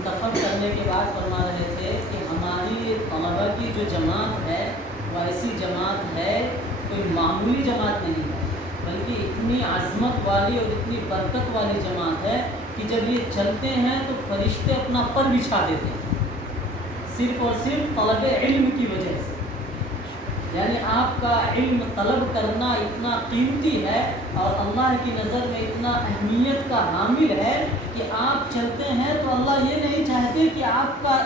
منتخب کرنے کے بعد فرما رہے تھے کہ ہماری طلبہ کی جو جماعت ہے وہ ایسی جماعت ہے، کوئی معمولی جماعت نہیں ہے، بلکہ اتنی عظمت والی اور اتنی برکت والی جماعت ہے کہ جب یہ چلتے ہیں تو فرشتے اپنا پر بچھا دیتے ہیں، صرف اور صرف طلب علم کی وجہ سے۔ یعنی آپ کا علم طلب کرنا اتنا قیمتی ہے اور اللہ کی نظر میں اتنا اہمیت کا حامل ہے کہ آپ چلتے ہیں تو اللہ یہ نہیں چاہتے کہ آپ کا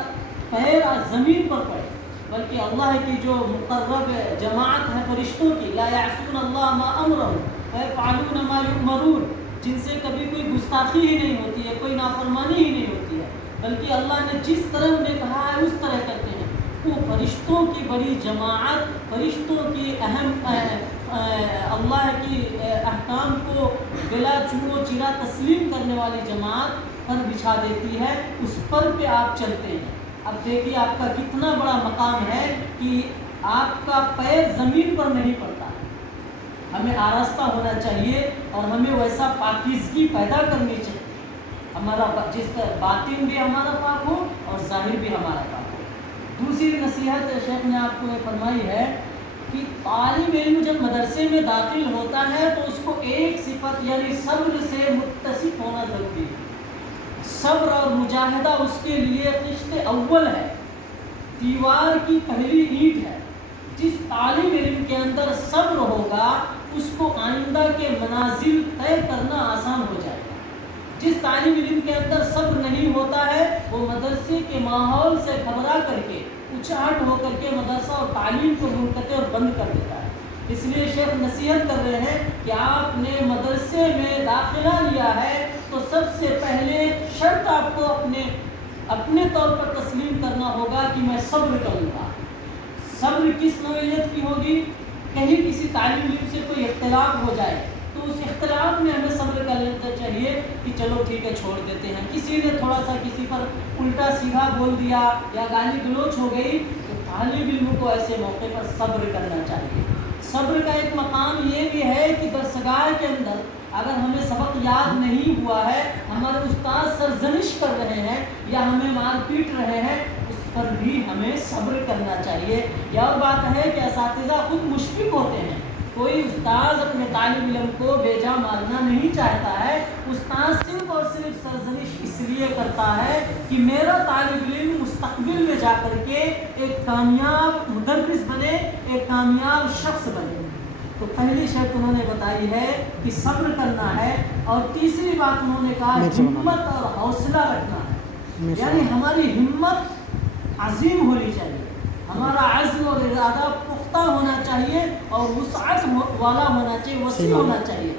پیر زمین پر پڑے، بلکہ اللہ کی جو مقرب جماعت ہے فرشتوں کی، لا یعصون اللہ ما امرهم ویفعلون ما یؤمرون، جن سے کبھی کوئی گستاخی ہی نہیں ہوتی ہے، کوئی نافرمانی ہی نہیں ہوتی ہے، بلکہ اللہ نے جس طرح انہیں کہا ہے اس طرح کرتے ہیں۔ وہ فرشتوں کی بڑی جماعت، فرشتوں کی اہم اللہ کی احکام کو بلا چوب و چرا تسلیم کرنے والی جماعت پر بچھا دیتی ہے، اس پر پہ آپ چلتے ہیں۔ اب دیکھیے آپ کا کتنا بڑا مقام ہے کہ آپ کا پیر زمین پر نہیں پڑتا ہے۔ ہمیں آراستہ ہونا چاہیے اور ہمیں ویسا پاکیزگی پیدا کرنی چاہیے، ہمارا جس کا باطن بھی ہمارا پاک ہو اور ظاہر بھی ہمارا پاک ہو۔ دوسری نصیحت شیخ نے آپ کو فرمائی ہے کہ طالب علم جب مدرسے میں داخل ہوتا ہے تو اس کو ایک صفت یعنی صبر سے متصف ہونا ضروری ہے۔ صبر اور مجاہدہ اس کے لیے قسط اول ہے، دیوار کی پہلی اینٹ ہے۔ جس طالب علم کے اندر صبر ہوگا اس کو آئندہ کے منازل طے کرنا آسان ہو جائے گا۔ جس طالب علم کے اندر صبر نہیں ہوتا ہے وہ مدرسے کے ماحول سے گھبرا کر کے اچاٹ ہو کر کے مدرسہ اور تعلیم کو منقطع اور بند کر دیتا ہے۔ اس لیے شیخ نصیحت کر رہے ہیں کہ آپ نے مدرسے میں داخلہ لیا ہے تو سب سے پہلے شرط آپ کو اپنے طور پر تسلیم کرنا ہوگا کہ میں صبر کروں گا۔ صبر کس نوعیت کی ہوگی؟ کہیں کسی طالب علم سے کوئی اختلاف ہو جائے تو اس اختلاف میں ہمیں صبر کر لینا چاہیے کہ چلو ٹھیک ہے چھوڑ دیتے ہیں۔ کسی نے تھوڑا سا کسی پر الٹا سیدھا بول دیا یا گالی گلوچ ہو گئی تو طالب علم کو ایسے موقع پر صبر کرنا چاہیے۔ صبر کا ایک مقام یہ بھی ہے کہ درسگاہ کے اندر اگر ہمیں سبق یاد نہیں ہوا ہے، ہمارے استاد سرزنش کر رہے ہیں یا ہمیں مار پیٹ رہے ہیں، اس پر بھی ہمیں صبر کرنا چاہیے۔ یہ اور بات ہے کہ اساتذہ خود مشفق ہوتے ہیں، کوئی استاد اپنے طالب علم کو بیجا مارنا نہیں چاہتا ہے، استاد صرف اور صرف سرزنش اس لیے کرتا ہے کہ میرا طالب علم مستقبل میں جا کر کے ایک کامیاب مدرس بنے، ایک کامیاب شخص بنے۔ تو پہلی شرط انہوں نے بتائی ہے کہ صبر کرنا ہے، اور تیسری بات انہوں نے کہا ہمت اور حوصلہ رکھنا ہے، یعنی ہماری ہمت عظیم ہونی چاہیے، ہمارا عزم اور ارادہ پختہ ہونا چاہیے اور وسعت والا ہونا چاہیے، وسیع ہونا چاہیے۔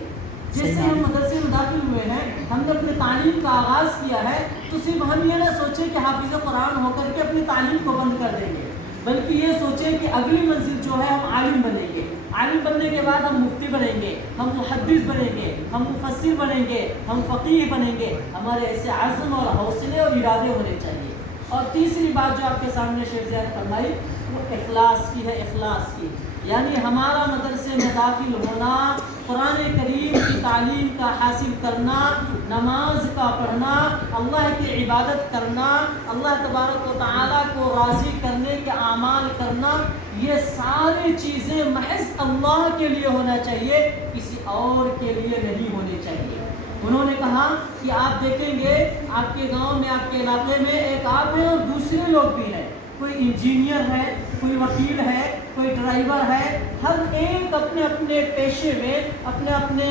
جیسے ہم مدرسے میں داخل ہوئے ہیں، ہم نے اپنے تعلیم کا آغاز کیا ہے تو صرف ہم یہ نہ سوچیں کہ حافظ قرآن ہو کر کے اپنی تعلیم کو بند کر دیں گے، بلکہ یہ سوچیں کہ اگلی منزل جو ہے ہم عالم بنیں گے، عالم بننے کے بعد ہم مفتی بنیں گے، ہم محدث بنیں گے، ہم مفسر بنیں گے، ہم فقیہ بنیں گے۔ ہمارے ایسے عزم اور حوصلے اور ارادے ہونے چاہیے۔ اور تیسری بات جو آپ کے سامنے شیخ زیاد فرمائی وہ اخلاص کی ہے، اخلاص کی، یعنی ہمارا مدرسے میں داخل ہونا، قرآن کریم کی تعلیم کا حاصل کرنا، نماز کا پڑھنا، اللہ کی عبادت کرنا، اللہ تبارک و تعالیٰ کو راضی کرنے کے اعمال کرنا، یہ ساری چیزیں محض اللہ کے لیے ہونا چاہیے، کسی اور کے لیے نہیں ہونی چاہیے۔ انہوں نے کہا کہ آپ دیکھیں گے آپ کے گاؤں میں، آپ کے علاقے میں ایک آپ ہیں اور دوسرے لوگ بھی ہیں، کوئی انجینئر ہے، کوئی وکیل ہے، کوئی ڈرائیور ہے، ہر ایک اپنے اپنے پیشے میں، اپنے اپنے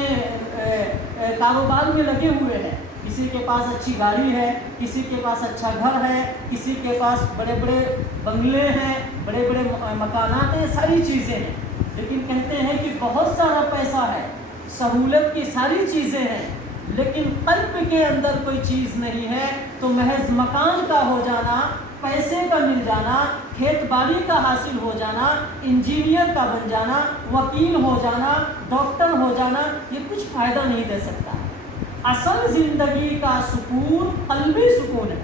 کاروبار میں لگے ہوئے ہیں۔ کسی کے پاس اچھی گاڑی ہے، کسی کے پاس اچھا گھر ہے، کسی کے پاس بڑے بڑے بنگلے ہیں، بڑے بڑے مکانات ہیں، ساری چیزیں ہیں، لیکن کہتے ہیں کہ بہت سارا پیسہ ہے، سہولت کی ساری چیزیں ہیں، لیکن قلب کے اندر کوئی چیز نہیں ہے، تو محض مکان کا ہو جانا، پیسے کا مل جانا، کھیت باڑی کا حاصل ہو جانا، انجینئر کا بن جانا، وکیل ہو جانا، ڈاکٹر ہو جانا، یہ کچھ فائدہ نہیں دے سکتا۔ اصل زندگی کا سکون قلبی سکون ہے۔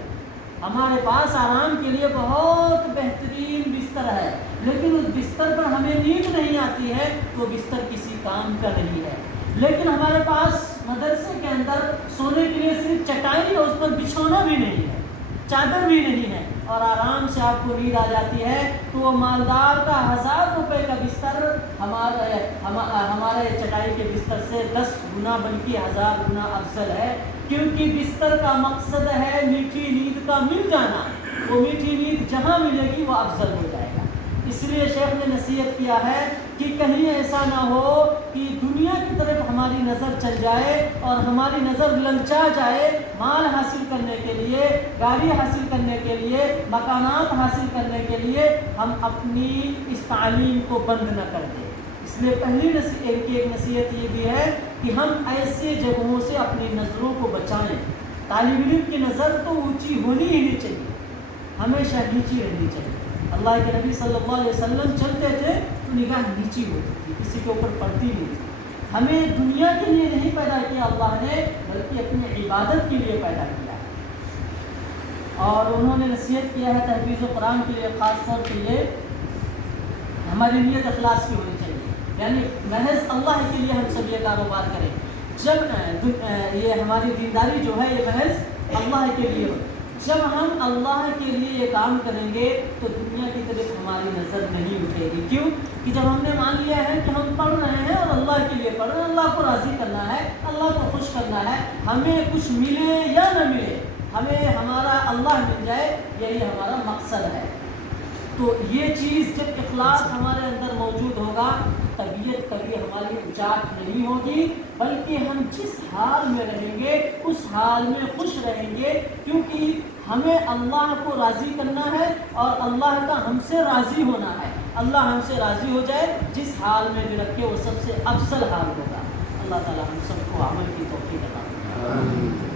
ہمارے پاس آرام کے لیے بہت بہترین بستر ہے، لیکن اس بستر پر ہمیں نیند نہیں آتی ہے تو بستر کسی کام کا نہیں ہے۔ لیکن ہمارے پاس مدرسے کے اندر سونے کے لیے صرف چٹائی اور اس پر بچھونا بھی نہیں ہے، چادر بھی نہیں ہے اور آرام سے آپ کو نیند آ جاتی ہے، تو وہ مالدار کا 1000 روپے کا بستر ہمارے چٹائی کے بستر سے 10 گنا بلکہ 1000 گنا افضل ہے، کیونکہ بستر کا مقصد ہے میٹھی نیند کا مل جانا، وہ میٹھی نیند جہاں ملے گی وہ افضل ہو جائے گا۔ اس لیے شیخ نے نصیحت کیا ہے کہ کہیں ایسا نہ ہو کہ دنیا کی طرف ہماری نظر چل جائے اور ہماری نظر للچا جائے، مال حاصل کرنے کے لیے، گاڑی حاصل کرنے کے لیے، مکانات حاصل کرنے کے لیے ہم اپنی اس تعلیم کو بند نہ کر دیں۔ اس لیے پہلی ایک نصیحت یہ بھی ہے کہ ہم ایسے جگہوں سے اپنی نظروں کو بچائیں۔ طالب علم کی نظر تو اونچی ہونی ہی نہیں چاہیے، ہمیشہ نیچی رہنی چاہیے۔ اللہ کے نبی صلی اللہ علیہ وسلم چلتے تھے تو نگاہ نیچی ہوتی تھی، کسی کے اوپر پڑتی نہیں تھی۔ ہمیں دنیا کے لیے نہیں پیدا کیا اللہ نے، بلکہ اپنی عبادت کے لیے پیدا کیا ہے۔ اور انہوں نے نصیحت کیا ہے تحفیظ قرآن کے لیے، خاص طور پہ یہ ہماری نیت اخلاص کی ہونی چاہیے، یعنی محض اللہ کے لیے ہم سب یہ کاروبار کریں۔ جب یہ ہماری دینداری جو ہے یہ محض اللہ کے لیے ہو، جب ہم اللہ کے لیے یہ کام کریں گے تو دنیا کی طرف ہماری نظر نہیں اٹھے گی۔ کیوں کہ جب ہم نے مان لیا ہے کہ ہم پڑھ رہے ہیں اور اللہ کے لیے پڑھ رہے ہیں، اللہ کو راضی کرنا ہے، اللہ کو خوش کرنا ہے، ہمیں کچھ ملے یا نہ ملے، ہمیں ہمارا اللہ مل جائے، یہی ہمارا مقصد ہے۔ تو یہ چیز جب اخلاص ہمارے اندر موجود ہوگا، طبیعت کبھی ہماری اچاٹ نہیں ہوگی، بلکہ ہم جس حال میں رہیں گے اس حال میں خوش رہیں گے، کیونکہ ہمیں اللہ کو راضی کرنا ہے اور اللہ کا ہم سے راضی ہونا ہے۔ اللہ ہم سے راضی ہو جائے، جس حال میں بھی رکھے وہ سب سے افضل حال ہوگا۔ اللہ تعالی ہم سب کو عمل کی توفیق عطا فرمائے۔